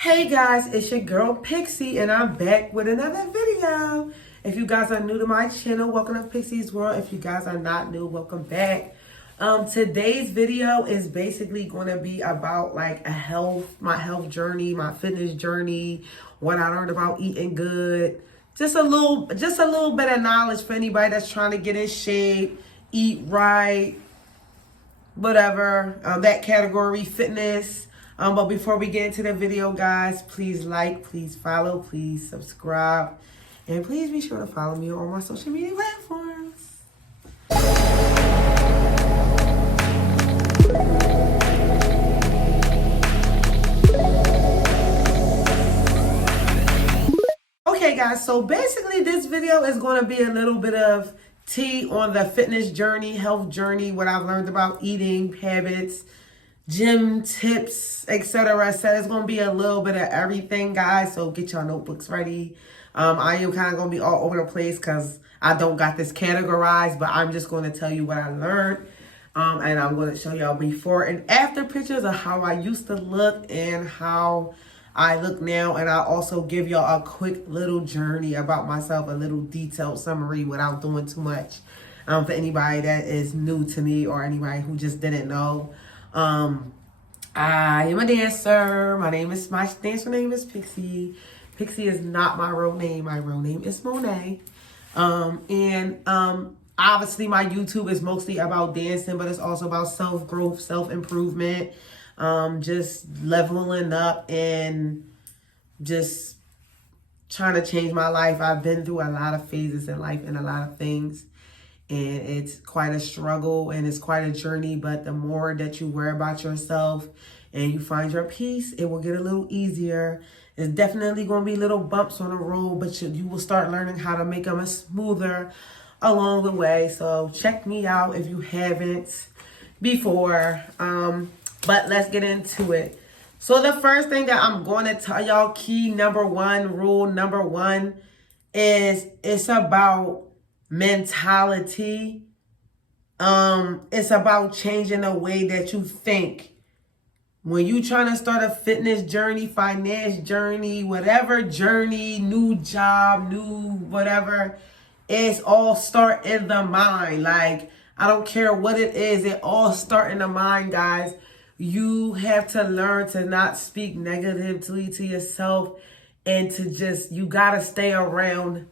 Hey guys, it's your girl Pixie and I'm back with another video. If you guys are new to my channel, welcome to Pixie's World. If you guys are not new, welcome back. Today's video is basically going to be about like my health journey, my fitness journey, what I learned about eating good. Just a little bit of knowledge for anybody that's trying to get in shape, eat right, whatever, that category, fitness. But before we get into the video, guys, please like, please follow, please subscribe, and please be sure to follow me on my social media platforms. Okay, guys, so basically this video is going to be a little bit of tea on the fitness journey, health journey, what I've learned about eating habits, gym tips, etc. So it's going to be a little bit of everything, guys. So get your notebooks ready. I am kind of going to be all over the place because I don't got this categorized, but I'm just going to tell you what I learned. And I'm going to show y'all before and after pictures of how I used to look and how I look now. And I'll also give y'all a quick little journey about myself, a little detailed summary without doing too much. For anybody that is new to me or anybody who just didn't know. I am a dancer. My dancer name is Pixie. Pixie is not my real name. My real name is Monet. Obviously my YouTube is mostly about dancing, but it's also about self-growth, self-improvement, just leveling up and just trying to change my life. I've been through a lot of phases in life and a lot of things. And it's quite a struggle and it's quite a journey. But the more that you worry about yourself and you find your peace, it will get a little easier. There's definitely going to be little bumps on the road, but you will start learning how to make them smoother along the way. So check me out if you haven't before. But let's get into it. So the first thing that I'm going to tell y'all, rule number one, is it's about mentality. It's about changing the way that you think. When you trying to start a fitness journey, finance journey, whatever journey, new job, new whatever, it's all start in the mind. Like, I don't care what it is, it all start in the mind, guys. You have to learn to not speak negatively to yourself and to just, you gotta stay around.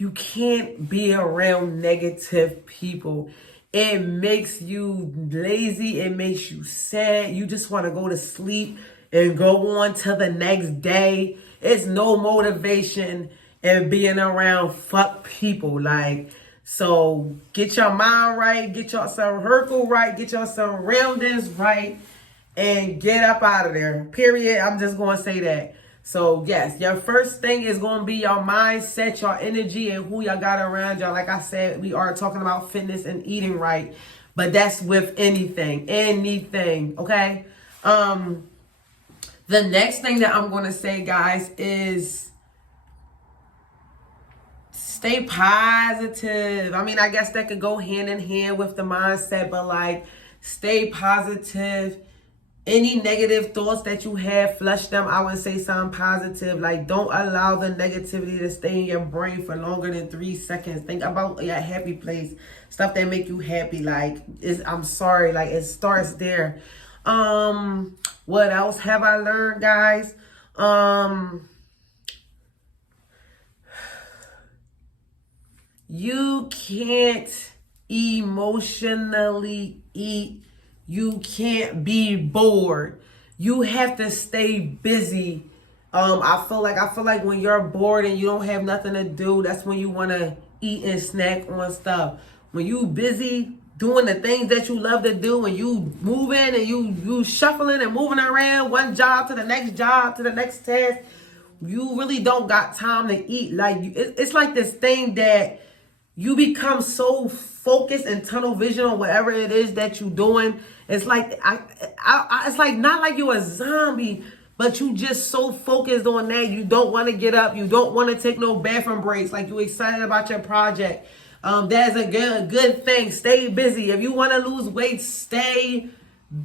You can't be around negative people. It makes you lazy. It makes you sad. You just want to go to sleep and go on to the next day. It's no motivation in being around fuck people. Like, so get your mind right. Get your circle right. Get your surroundings right. And get up out of there. Period. I'm just going to say that. So, yes, your first thing is going to be your mindset, your energy, and who y'all got around y'all. Like I said, we are talking about fitness and eating right. But that's with anything, okay? The next thing that I'm going to say, guys, is stay positive. I mean, I guess that could go hand in hand with the mindset, but, like, stay positive. Any negative thoughts that you have, flush them out and say something positive. Like, don't allow the negativity to stay in your brain for longer than 3 seconds. Think about your happy place, stuff that make you happy. Like, I'm sorry, like, it starts there. What else have I learned, guys? You can't emotionally eat. You can't be bored. You have to stay busy. I feel like when you're bored and you don't have nothing to do, that's when you want to eat and snack on stuff. When you busy doing the things that you love to do and you moving and you shuffling and moving around one job to the next task, you really don't got time to eat. Like, it's like this thing that you become so focused and tunnel vision on whatever it is that you're doing. It's like it's like not like you're a zombie, but you just so focused on that. You don't want to get up. You don't want to take no bathroom breaks. Like, you excited about your project. That's a good thing. Stay busy. If you want to lose weight, stay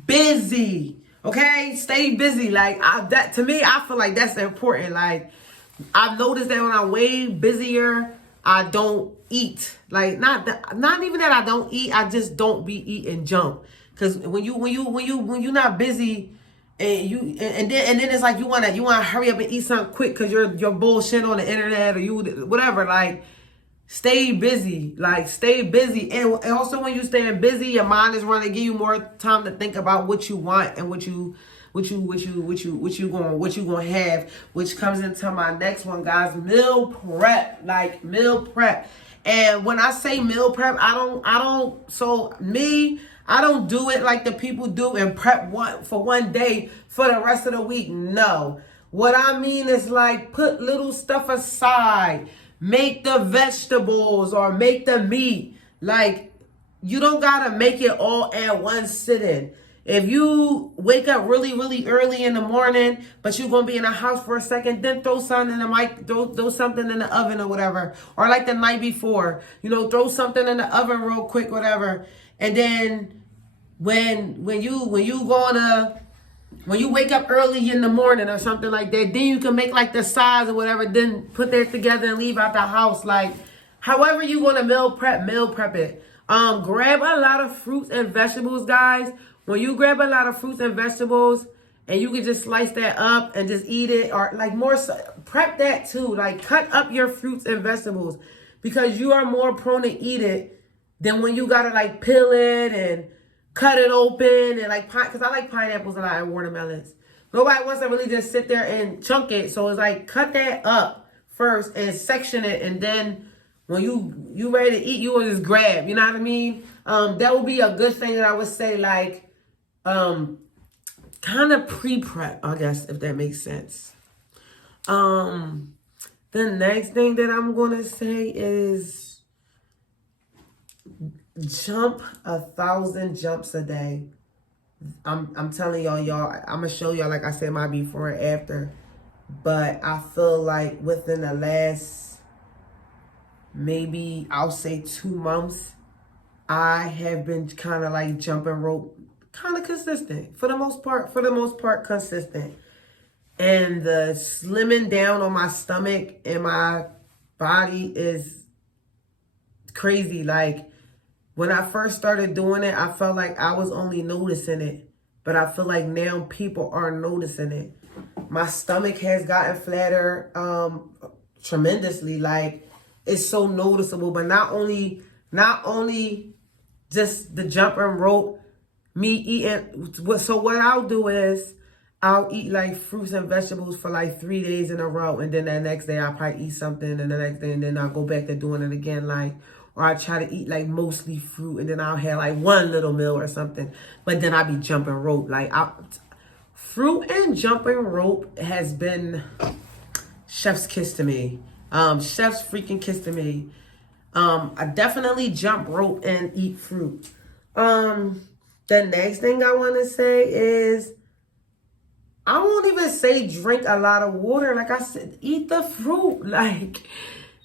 busy. Okay, stay busy. Like that to me, I feel like that's important. Like I've noticed that when I'm way busier, I don't eat. Like not even that I don't eat. I just don't be eating junk. Cause when you're not busy, and then it's like you wanna hurry up and eat something quick because you're bullshit on the internet or you whatever. Like stay busy. Like stay busy, and also when you staying busy, your mind is running. Give you more time to think about what you want and what you gonna have, which comes into my next one, guys. Meal prep, like meal prep. And when I say meal prep, I don't do it like the people do and prep one day for the rest of the week. No. What I mean is like put little stuff aside. Make the vegetables or make the meat. Like you don't gotta make it all at one sitting. If you wake up really, really early in the morning, but you're going to be in the house for a second, then throw something in the throw something in the oven or whatever. Or like the night before, throw something in the oven real quick, whatever. And then when you wake up early in the morning or something like that, then you can make like the sides or whatever, then put that together and leave out the house. Like however you want to meal prep it. Grab a lot of fruits and vegetables, guys. When you grab a lot of fruits and vegetables and you can just slice that up and just eat it, or like prep that too. Like cut up your fruits and vegetables because you are more prone to eat it than when you gotta like peel it and cut it open and like because I like pineapples a lot and watermelons. Nobody wants to really just sit there and chunk it. So it's like cut that up first and section it, and then when you ready to eat, you will just grab. You know what I mean? That would be a good thing that I would say, like kind of pre-prep, I guess, if that makes sense. The next thing that I'm gonna say is jump 1,000 jumps a day. I'm telling y'all, I'm gonna show y'all, like I said, my before and after. But I feel like within the last, maybe I'll say 2 months, I have been kind of like jumping rope, kind of consistent for the most part consistent. And the slimming down on my stomach and my body is crazy. Like when I first started doing it, I felt like I was only noticing it, but I feel like now people are noticing it. My stomach has gotten flatter tremendously. Like it's so noticeable. But not only just the jumping rope, me eating. So what I'll do is I'll eat like fruits and vegetables for like 3 days in a row, and then that next day I'll probably eat something, and the next day, and then I'll go back to doing it again. Like, or I try to eat like mostly fruit, and then I'll have like one little meal or something. But then I'll be jumping rope. Like fruit and jumping rope has been chef's kiss to me. Chef's freaking kiss to me. I definitely jump rope and eat fruit. The next thing I want to say is, I won't even say drink a lot of water. Like I said, eat the fruit. Like,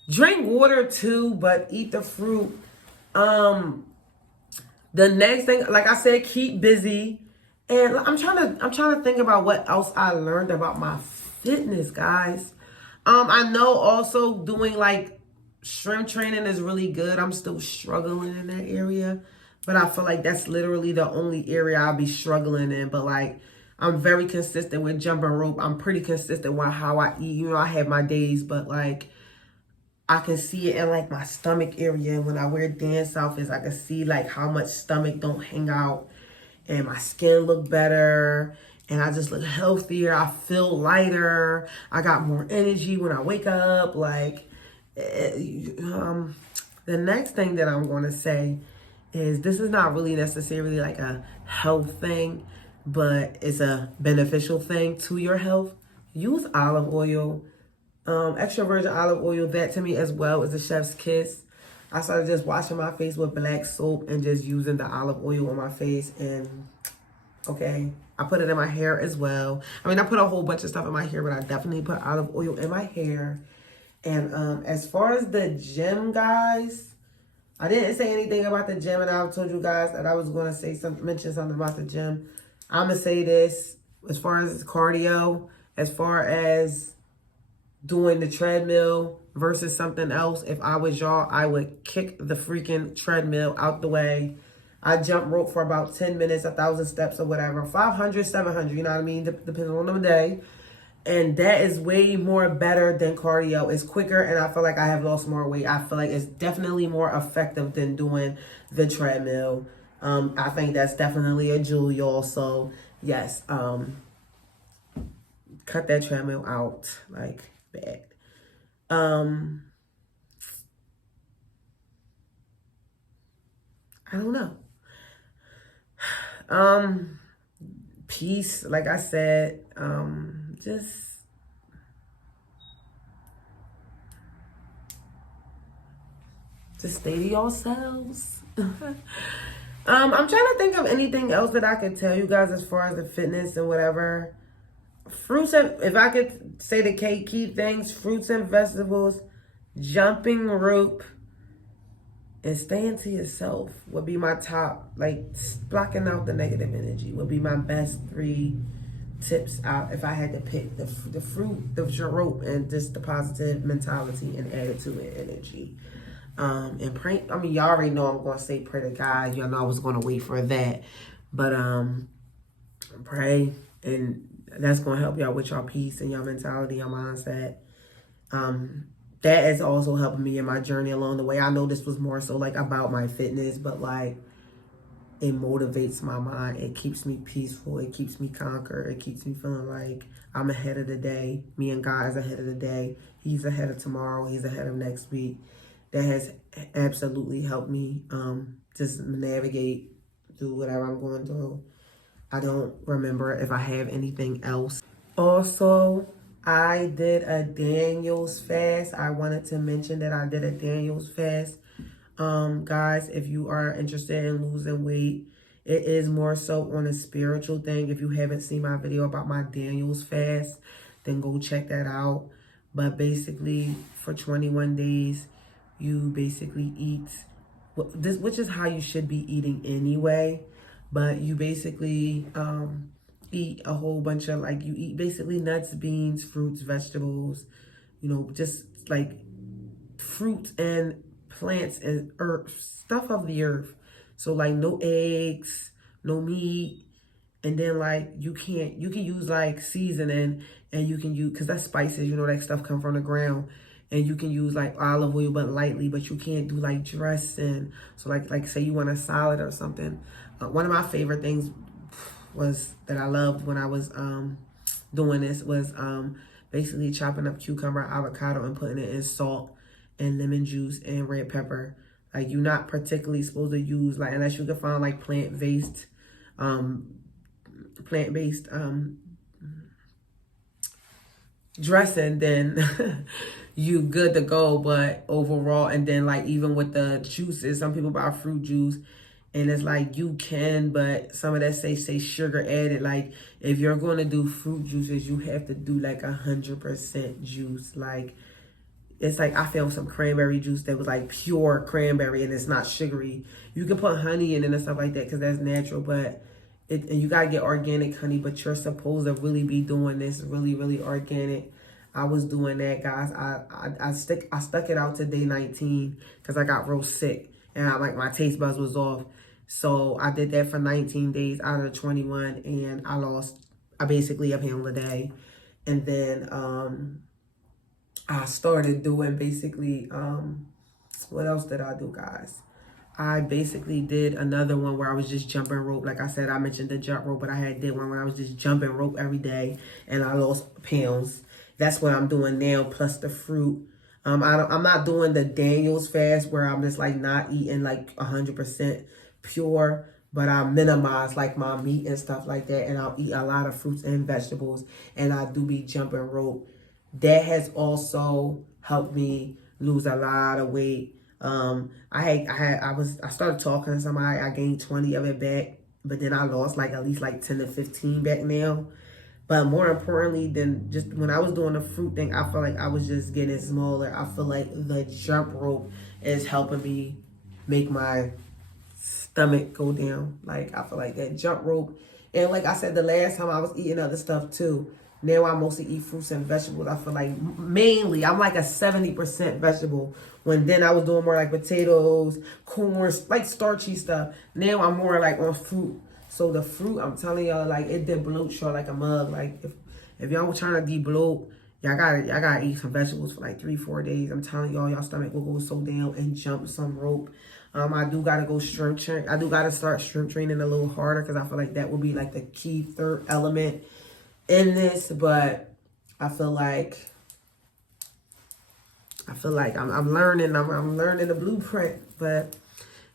drink water too, but eat the fruit. The next thing, like I said, keep busy. And I'm trying to think about what else I learned about my fitness, guys. I know also doing like strength training is really good. I'm still struggling in that area, but I feel like that's literally the only area I'll be struggling in. But like, I'm very consistent with jumping rope. I'm pretty consistent with how I eat. I have my days, but like, I can see it in like my stomach area. When I wear dance outfits, I can see like how much stomach don't hang out, and my skin look better, and I just look healthier. I feel lighter. I got more energy when I wake up. Like, the next thing that I'm going to say is, this is not really necessarily like a health thing, but it's a beneficial thing to your health. Use olive oil, extra virgin olive oil. That to me as well is a chef's kiss. I started just washing my face with black soap and just using the olive oil on my face. And okay, I put it in my hair as well. I mean, I put a whole bunch of stuff in my hair, but I definitely put olive oil in my hair. And as far as the gym, guys, I didn't say anything about the gym, and I told you guys that I was going to mention something about the gym. I'm going to say this as far as cardio, as far as doing the treadmill versus something else. If I was y'all, I would kick the freaking treadmill out the way. I jump rope for about 10 minutes, 1,000 steps or whatever, 500, 700, you know what I mean? Depending on the day. And that is way more better than cardio. It's quicker, and I feel like I have lost more weight. I feel like it's definitely more effective than doing the treadmill. I think that's definitely a jewel, y'all. So yes, cut that treadmill out like bad. I don't know. Peace, like I said, just stay to yourselves. I'm trying to think of anything else that I could tell you guys as far as the fitness and whatever. Fruits and, if I could say the key things, fruits and vegetables, jumping rope, and staying to yourself would be my top. Like, blocking out the negative energy would be my best 3 tips out if I had to pick the fruit, the rope, and just the positive mentality and attitude and energy. And pray. I mean, y'all already know I'm gonna say pray to God. Y'all know I was gonna wait for that, but pray, and that's gonna help y'all with your peace and your mentality, your mindset. That is also helping me in my journey along the way. I know this was more so like about my fitness, but like it motivates my mind. It keeps me peaceful. It keeps me conquered. It keeps me feeling like I'm ahead of the day. Me and God is ahead of the day. He's ahead of tomorrow. He's ahead of next week. That has absolutely helped me just navigate through whatever I'm going through. I don't remember if I have anything else. Also, I did a Daniel's fast. I wanted to mention that I did a Daniel's fast. Guys, if you are interested in losing weight, it is more so on a spiritual thing. If you haven't seen my video about my Daniel's fast, then go check that out. But basically, for 21 days, you basically eat this, which is how you should be eating anyway. But you basically eat a whole bunch of, like, you eat basically nuts, beans, fruits, vegetables, you know, just like fruits and plants and herbs, stuff of the earth. So like no eggs, no meat. And then like you can use like seasoning, and you can use, because that's spices, you know, that stuff come from the ground. And you can use like olive oil, but lightly, but you can't do like dressing. So like say you want a salad or something. One of my favorite things was that I loved when I was doing this was basically chopping up cucumber, avocado, and putting it in salt and lemon juice and red pepper. Like, you're not particularly supposed to use, like, unless you can find like plant-based dressing, then you good to go. But overall, and then like even with the juices, some people buy fruit juice, and it's like you can, but some of that say sugar added. Like, if you're going to do fruit juices, you have to do like 100% juice. Like, it's like I found some cranberry juice that was like pure cranberry, and it's not sugary. You can put honey in it and stuff like that because that's natural, but and you gotta get organic honey, but you're supposed to really be doing this really, really organic. I was doing that, guys. I stuck it out to day 19 because I got real sick and my taste buds was off. So I did that for 19 days out of the 21, and I basically a pound a day. And then I started doing basically what else did I do, guys? I basically did another one where I was just jumping rope. Like I said, I mentioned the jump rope, but I did one where I was just jumping rope every day, and I lost pounds. That's what I'm doing now, plus the fruit. I'm not doing the Daniel's fast where I'm just like not eating like 100% pure, but I minimize like my meat and stuff like that, and I'll eat a lot of fruits and vegetables, and I do be jumping rope. That has also helped me lose a lot of weight. I started talking to somebody, I gained 20 of it back, but then I lost like at least like 10 to 15 back now. But more importantly than just when I was doing the fruit thing, I feel like I was just getting smaller. I feel like the jump rope is helping me make my stomach go down. Like, I feel like that jump rope And like I said, the last time I was eating other stuff too. Now I mostly eat fruits and vegetables. I feel like mainly I'm like a 70% vegetable. When then I was doing more like potatoes, corn, like starchy stuff. Now I'm more like on fruit. So the fruit, I'm telling y'all, like it de-bloats y'all like a mug. Like if y'all trying to de-bloat, y'all gotta eat some vegetables for like 3-4 days. I'm telling y'all stomach will go so down and jump some rope. I do gotta go shrimp train. I do gotta start shrimp training a little harder because I feel like that will be like the key third element in this. But I feel like I'm learning. I'm learning the blueprint. But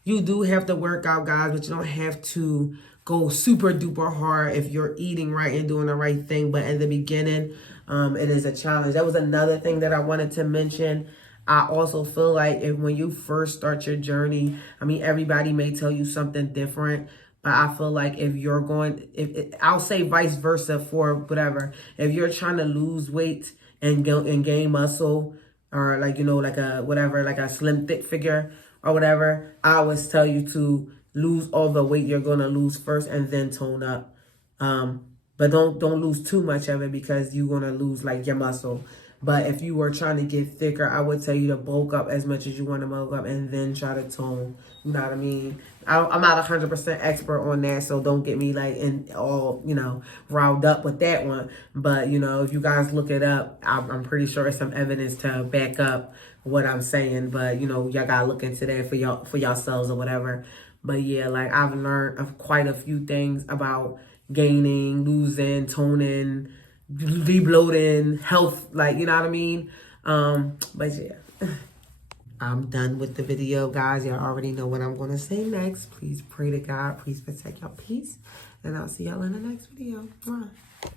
you do have to work out, guys. But you don't have to go super duper hard if you're eating right and doing the right thing. But in the beginning, it is a challenge. That was another thing that I wanted to mention. I also feel like when you first start your journey, I mean, everybody may tell you something different, but I feel like if you're going, I'll say vice versa for whatever. If you're trying to lose weight and gain muscle, or like, you know, like a slim thick figure or whatever, I always tell you to lose all the weight you're gonna lose first and then tone up. But don't lose too much of it because you're gonna lose like your muscle. But if you were trying to get thicker, I would tell you to bulk up as much as you want to bulk up and then try to tone. You know what I mean? I'm not 100% expert on that, so don't get me like all, you know, riled up with that one. But, you know, if you guys look it up, I'm pretty sure it's some evidence to back up what I'm saying. But, you know, y'all got to look into that for yourselves or whatever. But, yeah, like I've learned of quite a few things about gaining, losing, toning, de-bloating, health, like, you know what I mean? But yeah, I'm done with the video, guys. Y'all already know what I'm going to say next. Please pray to God. Please protect your peace. And I'll see y'all in the next video. Bye.